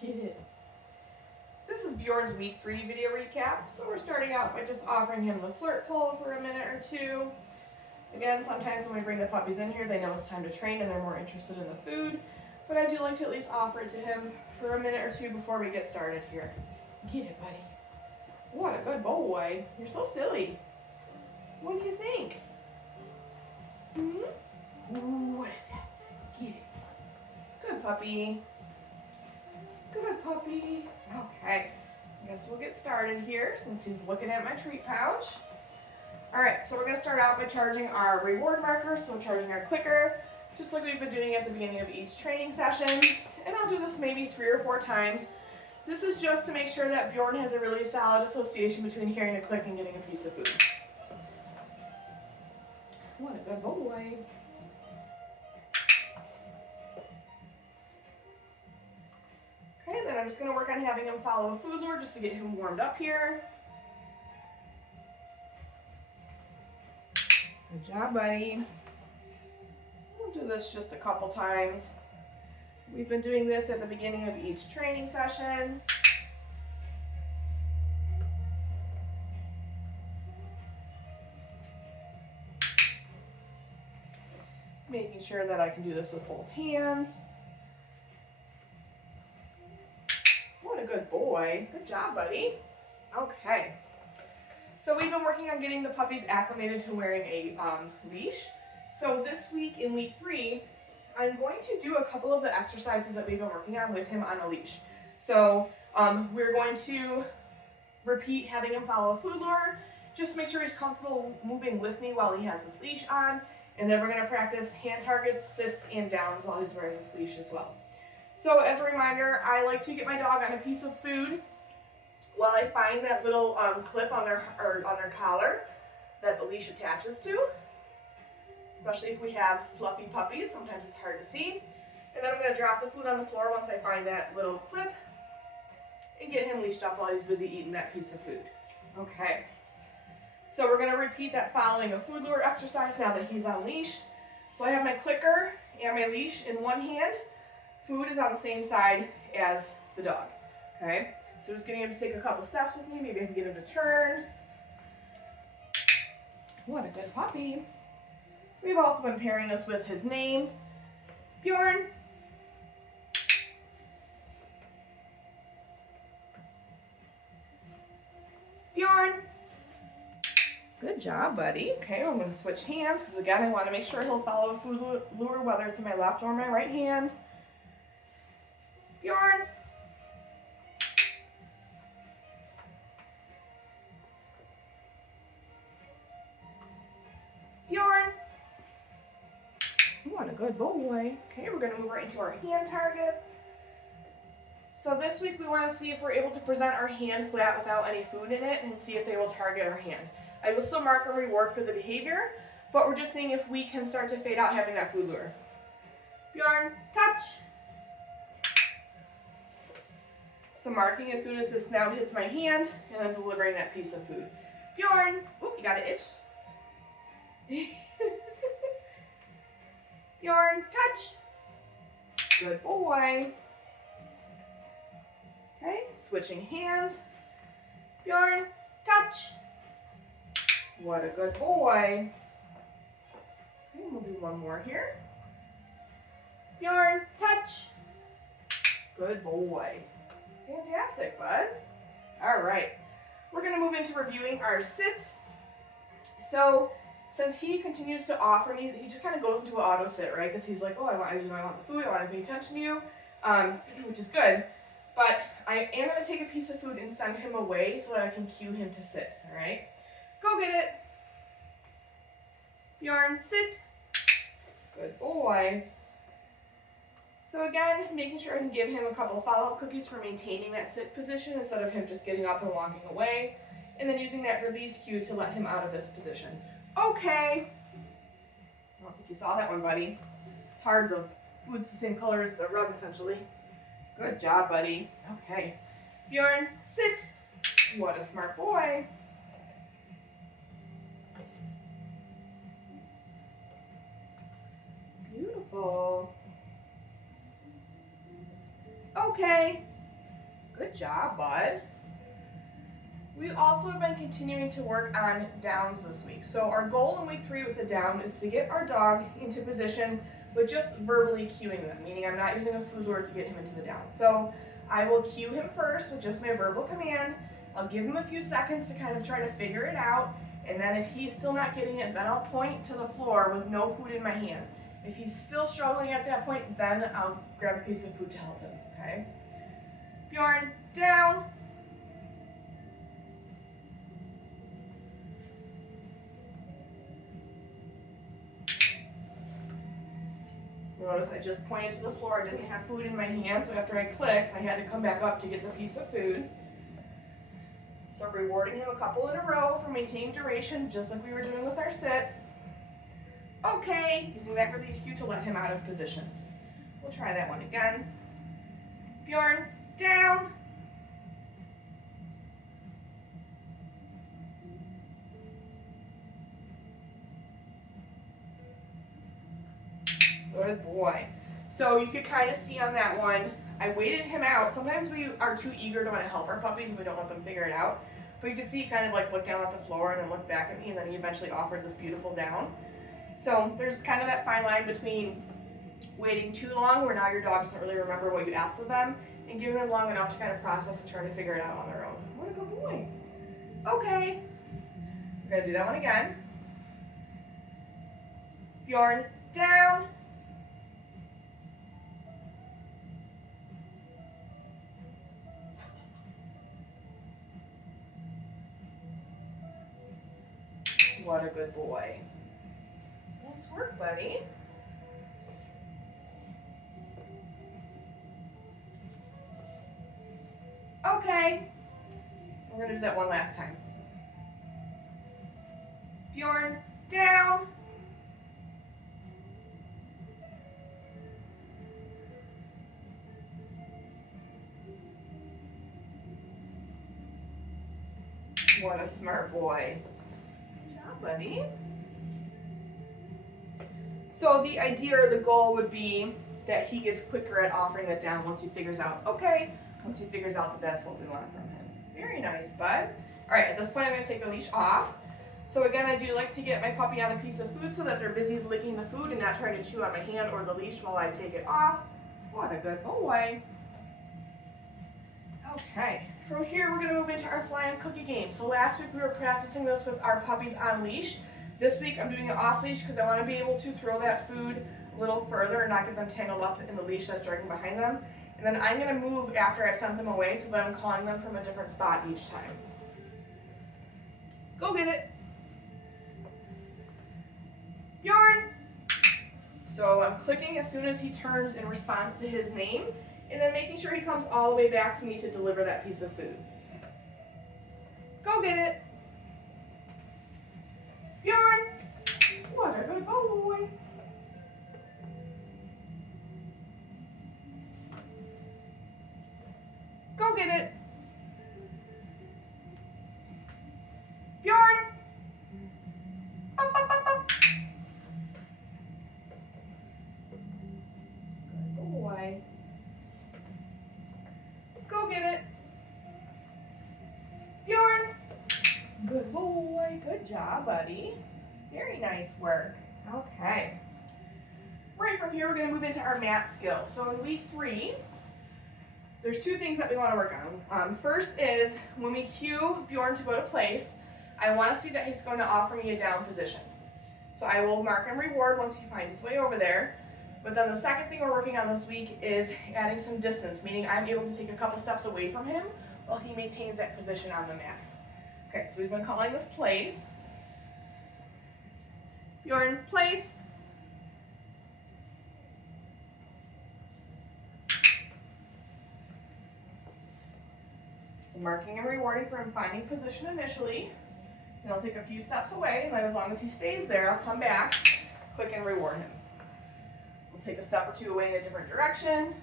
Get it. This is Bjorn's week 3 video recap. So we're starting out by just offering him the flirt pole for a minute or two. Again, sometimes when we bring the puppies in here, they know it's time to train and they're more interested in the food. But I do like to at least offer it to him for a minute or two before we get started here. Get it, buddy. What a good boy. You're so silly. What do you think? Ooh, what is that? Get it. Good puppy. Good puppy. Okay, I guess we'll get started here since he's looking at my treat pouch. All right, so we're gonna start out by charging our reward marker, so charging our clicker, just like we've been doing at the beginning of each training session. And I'll do this maybe 3 or 4 times. This is just to make sure that Bjorn has a really solid association between hearing the click and getting a piece of food. What a good boy. Okay, then I'm just going to work on having him follow a food lure just to get him warmed up here. Good job, buddy. We'll do this just a couple times. We've been doing this at the beginning of each training session. Making sure that I can do this with both hands. What a good boy. Good job, buddy. Okay. So we've been working on getting the puppies acclimated to wearing a leash. So this week in week 3, I'm going to do a couple of the exercises that we've been working on with him on a leash. So we're going to repeat having him follow a food lure, just make sure he's comfortable moving with me while he has his leash on. And then we're going to practice hand targets, sits, and downs while he's wearing his leash as well. So as a reminder, I like to get my dog on a piece of food while I find that little clip on their collar that the leash attaches to. Especially if we have fluffy puppies, sometimes it's hard to see. And then I'm going to drop the food on the floor once I find that little clip and get him leashed up while he's busy eating that piece of food. Okay. So we're going to repeat that following a food lure exercise now that he's on leash. So I have my clicker and my leash in one hand. Food is on the same side as the dog. Okay. So just getting him to take a couple steps with me. Maybe I can get him to turn. What a good puppy. We've also been pairing this with his name, Bjorn. Bjorn. Good job, buddy. Okay, I'm going to switch hands because, again, I want to make sure he'll follow a food lure, whether it's in my left or my right hand. Bjorn. Bjorn. What a good boy. Okay, we're going to move right into our hand targets. So this week we want to see if we're able to present our hand flat without any food in it and see if they will target our hand. I will still mark a reward for the behavior, but we're just seeing if we can start to fade out having that food lure. Bjorn, touch. So marking as soon as the snout hits my hand and then delivering that piece of food. Bjorn, oop, you got an itch. Bjorn, touch. Good boy. Okay, switching hands. Bjorn, touch. What a good boy. Okay, we'll do one more here. Bjorn, touch. Good boy. Fantastic, bud. All right, we're gonna move into reviewing our sits. So since he continues to offer me, he just kind of goes into an auto sit, right? Because he's like, oh, I want the food, I want to pay attention to you, which is good. But I am going to take a piece of food and send him away so that I can cue him to sit, all right? Go get it. Bjorn, sit. Good boy. So again, making sure I can give him a couple of follow-up cookies for maintaining that sit position instead of him just getting up and walking away. And then using that release cue to let him out of this position. Okay. I don't think you saw that one, buddy. It's hard, the food's the same color as the rug, essentially. Good job, buddy. Okay. Bjorn, sit. What a smart boy. Beautiful. Okay. Good job, bud. We also have been continuing to work on downs this week. So our goal in week 3 with the down is to get our dog into position with just verbally cueing them, meaning I'm not using a food lure to get him into the down. So I will cue him first with just my verbal command. I'll give him a few seconds to kind of try to figure it out, and then if he's still not getting it, then I'll point to the floor with no food in my hand. If he's still struggling at that point, then I'll grab a piece of food to help him, okay? Bjorn, down. So notice I just pointed to the floor, I didn't have food in my hand, so after I clicked, I had to come back up to get the piece of food. So rewarding him a couple in a row for maintaining duration, just like we were doing with our sit. Okay, using that release cue to let him out of position. We'll try that one again. Bjorn, down. Good boy. So you could kind of see on that one, I waited him out. Sometimes we are too eager to want to help our puppies and we don't let them figure it out. But you could see he kind of like looked down at the floor and then looked back at me, and then he eventually offered this beautiful down. So there's kind of that fine line between waiting too long, where now your dog doesn't really remember what you asked of them, and giving them long enough to kind of process and try to figure it out on their own. What a good boy. Okay. We're going to do that one again. Bjorn, down. What a good boy. Nice work, buddy. Okay. We're going to do that one last time. Bjorn, down. What a smart boy. Buddy. So the idea or the goal would be that he gets quicker at offering it down once he figures out, okay, once he figures out that that's what we want from him. Very nice, bud. All right, at this point I'm going to take the leash off. So again, I do like to get my puppy on a piece of food so that they're busy licking the food and not trying to chew on my hand or the leash while I take it off. What a good boy. Okay, from here we're going to move into our flying cookie game. So last week we were practicing this with our puppies on leash. This week I'm doing it off leash because I want to be able to throw that food a little further and not get them tangled up in the leash that's dragging behind them. And then I'm going to move after I've sent them away so that I'm calling them from a different spot each time. Go get it. Bjorn. So I'm clicking as soon as he turns in response to his name, and then making sure he comes all the way back to me to deliver that piece of food. Go get it. Bjorn. What a good boy. Go get it. Bjorn. Up, up, up, up. Good boy. Go get it. Bjorn. Good boy. Good job, buddy. Very nice work. Okay. Right from here, we're going to move into our mat skill. So in week 3, there's 2 things that we want to work on. First is when we cue Bjorn to go to place, I want to see that he's going to offer me a down position. So I will mark and reward once he finds his way over there. But then the second thing we're working on this week is adding some distance, meaning I'm able to take a couple steps away from him while he maintains that position on the mat. Okay, so we've been calling this place. Bjorn, place. So marking and rewarding for him finding position initially. Then I'll take a few steps away, and then as long as he stays there, I'll come back, click and reward him. We'll take a step or 2 away in a different direction.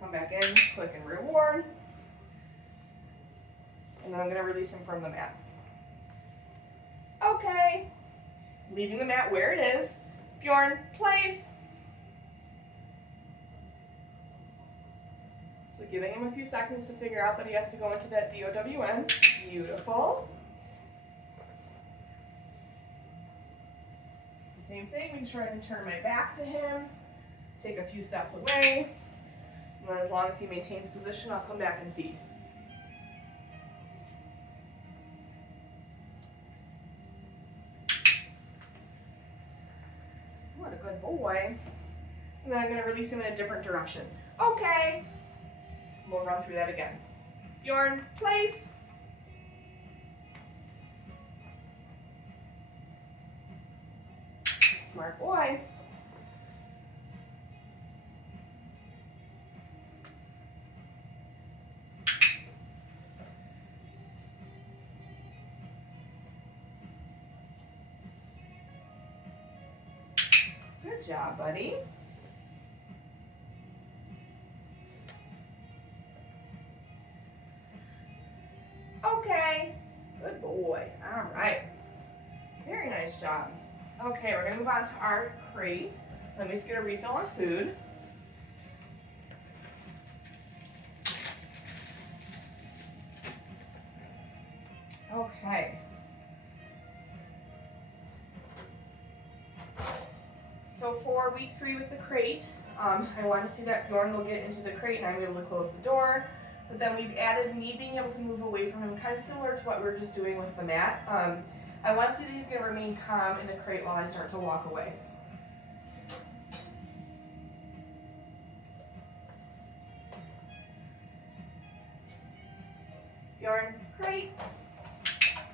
Come back in, click and reward. And then I'm going to release him from the mat. Okay. Leaving the mat where it is. Bjorn, place. So giving him a few seconds to figure out that he has to go into that DOWN. Beautiful. It's the same thing, making sure I can turn my back to him, take a few steps away, and then as long as he maintains position, I'll come back and feed. What a good boy. And then I'm going to release him in a different direction. Okay. We'll run through that again. Bjorn, place. Smart boy. Good job, buddy. Okay, good boy. All right, very nice job. Okay, we're gonna move on to our crate. Let me just get a refill on food. Okay. So for week 3 with the crate, I want to see that Bjorn will get into the crate and I'm able to close the door. But then we've added me being able to move away from him, kind of similar to what we were just doing with the mat. I want to see that he's going to remain calm in the crate while I start to walk away. Bjorn, crate.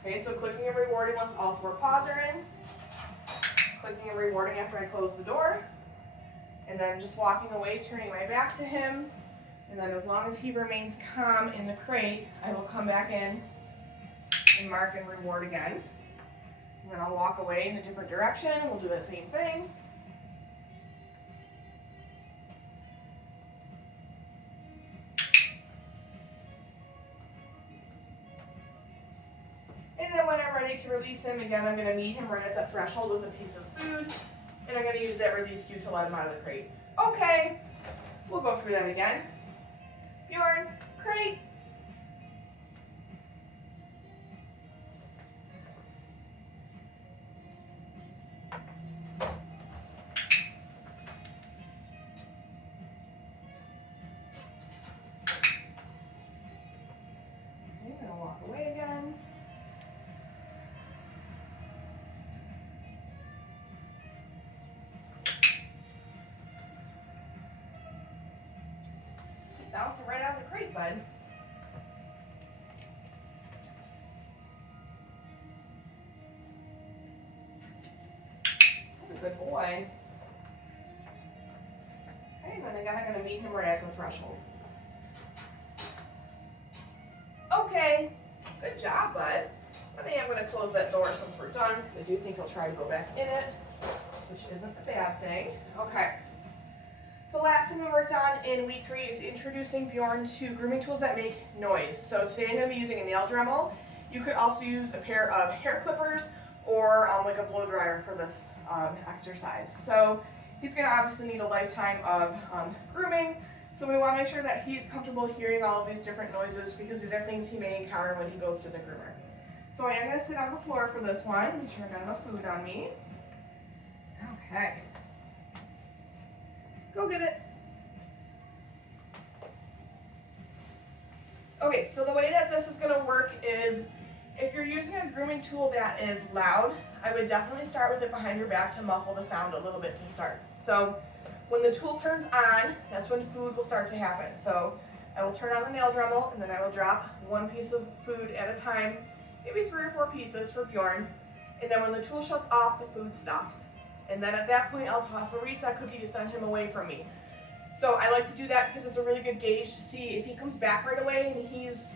Okay, so clicking and rewarding once all 4 paws are in. Clicking and rewarding after I close the door. And then just walking away, turning my back to him. And then as long as he remains calm in the crate, I will come back in and mark and reward again. And then I'll walk away in a different direction. We'll do the same thing. And then when I'm ready to release him, again, I'm going to meet him right at that threshold with a piece of food. And I'm going to use that release cue to let him out of the crate. Okay, we'll go through that again. Bjorn, crate. Okay, I'm going to walk away again. Bouncing right out of the crate, bud. That's a good boy. Okay, then again, I'm going to meet him right at the threshold. Okay, good job, bud. I think I'm going to close that door since we're done, because I do think he'll try to go back in it, which isn't a bad thing. Okay. The last thing we worked on in week 3 is introducing Bjorn to grooming tools that make noise. So today I'm going to be using a nail Dremel. You could also use a pair of hair clippers or like a blow dryer for this exercise. So he's going to obviously need a lifetime of grooming. So we want to make sure that he's comfortable hearing all of these different noises because these are things he may encounter when he goes to the groomer. So I am going to sit on the floor for this one. Make sure I got enough food on me. Okay. Go get it. Okay, so the way that this is going to work is if you're using a grooming tool that is loud, I would definitely start with it behind your back to muffle the sound a little bit to start. So when the tool turns on, that's when food will start to happen. So I will turn on the nail Dremel and then I will drop one piece of food at a time, maybe 3 or 4 pieces for Bjorn. And then when the tool shuts off, the food stops. And then at that point, I'll toss a reset cookie to send him away from me. So I like to do that because it's a really good gauge to see if he comes back right away and he's,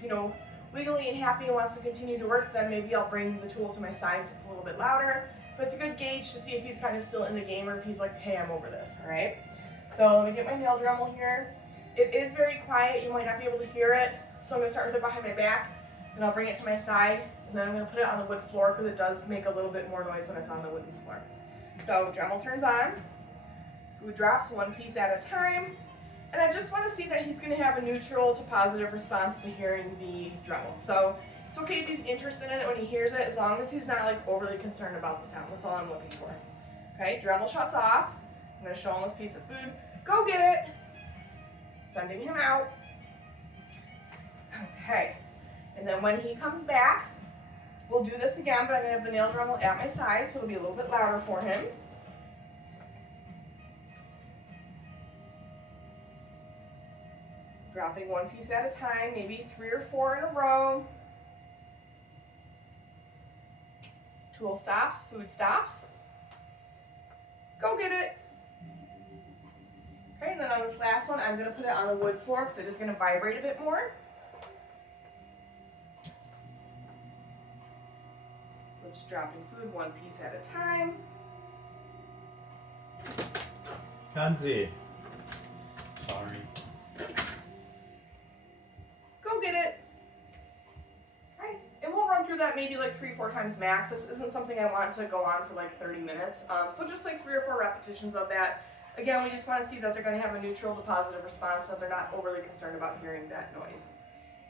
wiggly and happy and wants to continue to work, then maybe I'll bring the tool to my side so it's a little bit louder. But it's a good gauge to see if he's kind of still in the game or if he's like, hey, I'm over this, all right? So let me get my nail Dremel here. It is very quiet. You might not be able to hear it. So I'm going to start with it behind my back, then I'll bring it to my side, and then I'm going to put it on the wood floor because it does make a little bit more noise when it's on the wooden floor. So Dremel turns on, food drops one piece at a time, And I just want to see that he's going to have a neutral to positive response to hearing the Dremel. So it's okay if he's interested in it when he hears it, as long as he's not like overly concerned about the sound. That's all I'm looking for. Okay, Dremel shuts off. I'm going to show him this piece of food. Go get it. Sending him out. Okay, and then when he comes back, we'll do this again, but I'm going to have the nail Dremel at my side, so it'll be a little bit louder for him. So dropping one piece at a time, maybe 3 or 4 in a row. Tool stops, food stops. Go get it. Okay, and then on this last one, I'm going to put it on the wood floor because it is going to vibrate a bit more. So just dropping food one piece at a time. Kanzi. Sorry. Go get it. Okay, and we'll run through that maybe like 3-4 times max. This isn't something I want to go on for like 30 minutes. So just like 3 or 4 repetitions of that. Again, we just want to see that they're going to have a neutral to positive response, that they're not overly concerned about hearing that noise.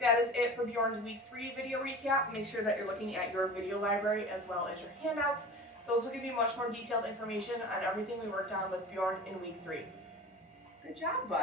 That is it for Bjorn's week 3 video recap. Make sure that you're looking at your video library as well as your handouts. Those will give you much more detailed information on everything we worked on with Bjorn in week 3. Good job, bud.